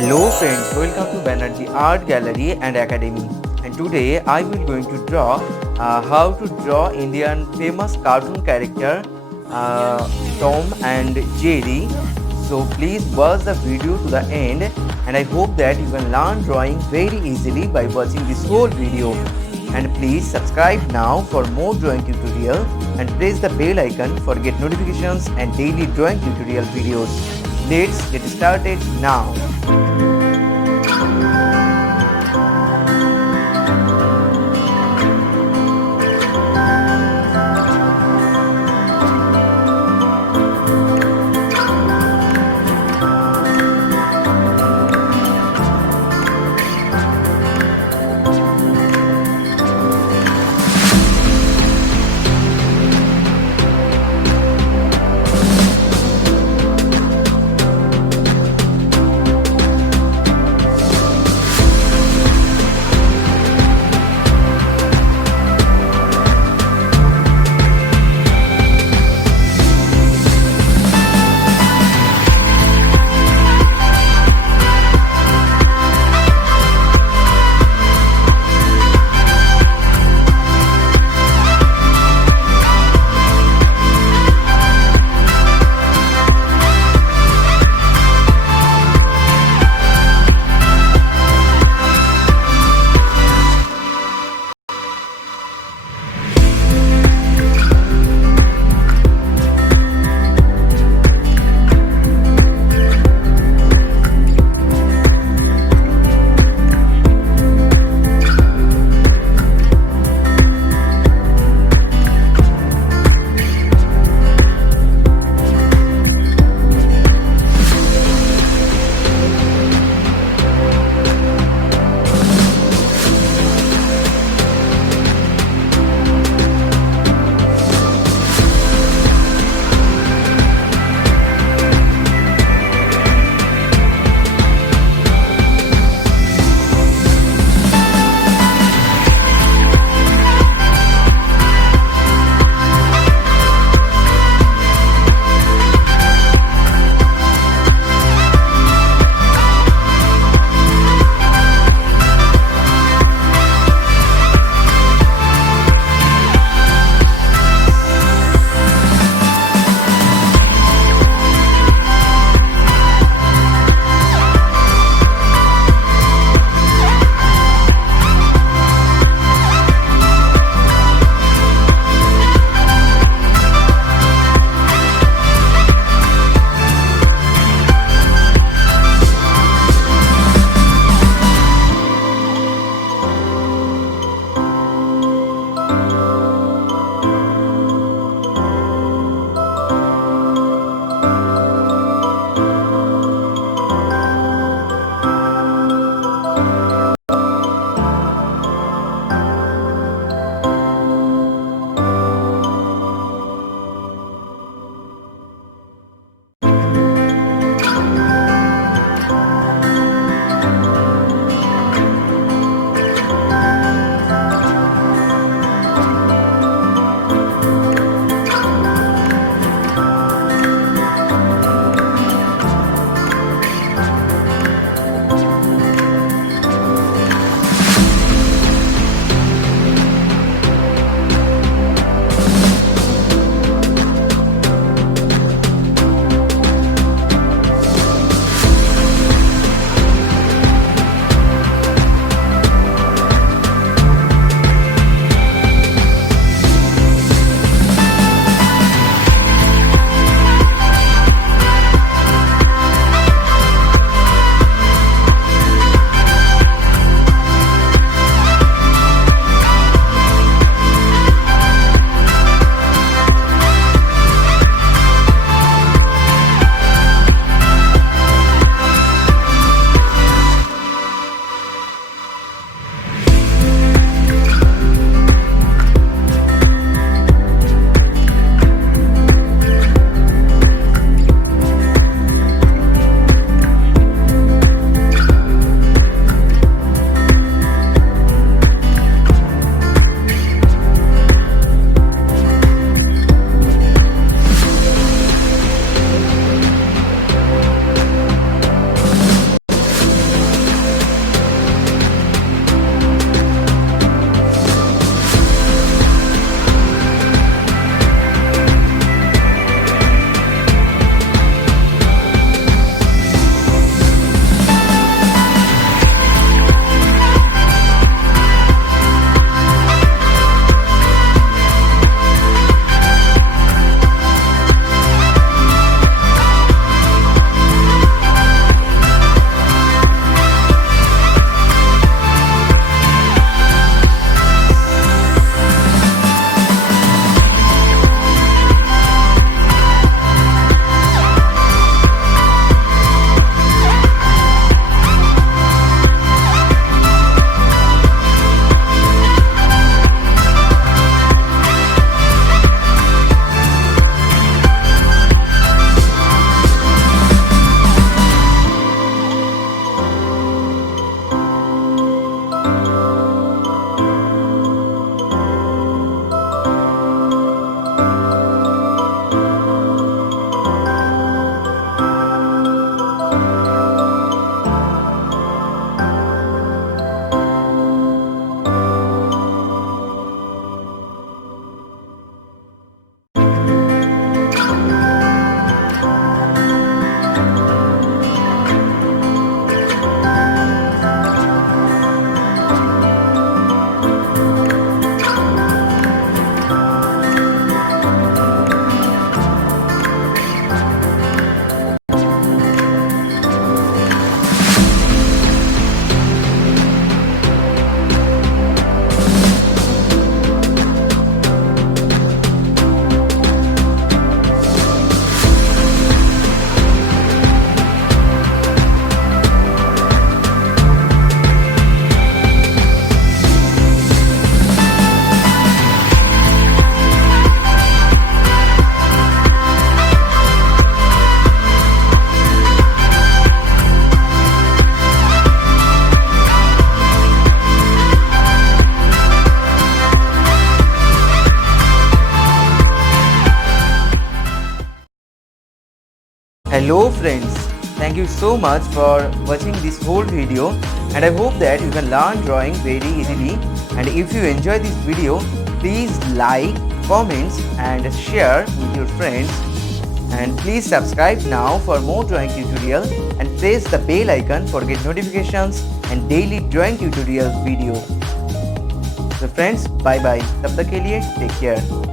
Hello friends, welcome to Banerjee Art Gallery and Academy. And today I will going to draw how to draw Indian famous cartoon character Tom and Jerry. So please watch the video to the end and I hope that you can learn drawing very easily by watching this whole video. And please subscribe now for more drawing tutorial and press the bell icon for get notifications and daily drawing tutorial videos. Let's get started now. Hello friends, thank you so much for watching this whole video, and I hope that you can learn drawing very easily. And if you enjoy this video, please like, comments and share with your friends. And please subscribe now for more drawing tutorial and press the bell icon for get notifications and daily drawing tutorial video. So friends, bye bye. तब तक के लिए take care.